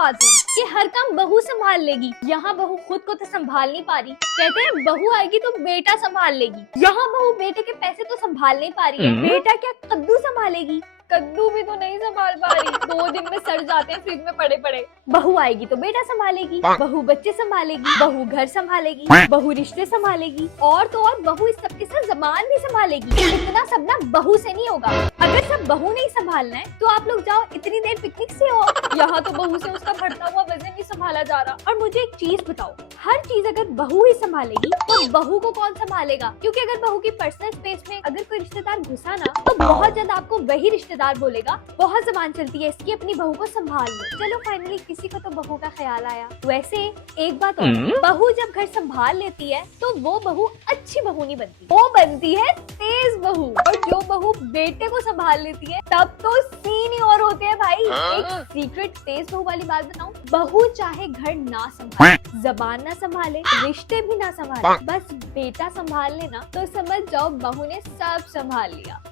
बात हुई कि हर काम बहू संभाल लेगी। यहाँ बहू खुद को तो संभाल नहीं पा रही, कहते हैं बहू आएगी तो बेटा संभाल लेगी। यहाँ बहू बेटे के पैसे तो संभाल नहीं पा रही है, बेटा क्या कद्दू संभालेगी? कद्दू भी तो नहीं संभाल पा रही, 2 दिन में सड़ जाते हैं फ्रिज में पड़े पड़े। बहू आएगी तो बेटा संभालेगी, बहू बच्चे संभालेगी, बहू घर संभालेगी, बहू रिश्ते संभालेगी, और तो और बहू इस सबके साथ जबान भी संभालेगी। इतना सब ना बहू से नहीं होगा। अगर सब बहू नहीं संभालना है तो आप लोग जाओ इतनी देर पिकनिक से हो। यहाँ तो बहू से उसका बढ़ता हुआ वजन नहीं संभाला जा रहा। और मुझे एक चीज बताओ, हर चीज अगर बहू ही संभालेगी तो बहू को कौन संभालेगा? क्योंकि अगर बहू की पर्सनल स्पेस में अगर कोई रिश्तेदार घुसा ना तो बहुत ज्यादा आपको वही रिश्तेदार बोलेगा, बहुत जबान चलती है इसकी, अपनी बहू को संभाल लो। चलो फाइनली किसी को तो बहू का ख्याल आया। वैसे एक बात और, बहू जब घर संभाल लेती है तो वो बहू अच्छी बहू नहीं बनती, वो बनती है तेज बहू। और जो बहू बेटे को संभाल लेती है तब तो सीन ही और होते हैं भाई। एक सीक्रेट तेज बहू वाली बात बताऊं, बहू चाहे घर ना संभाले, जबान ना संभाले, रिश्ते भी ना संभाले, बस बेटा संभाल लेना तो समझ जाओ बहू ने सब संभाल लिया।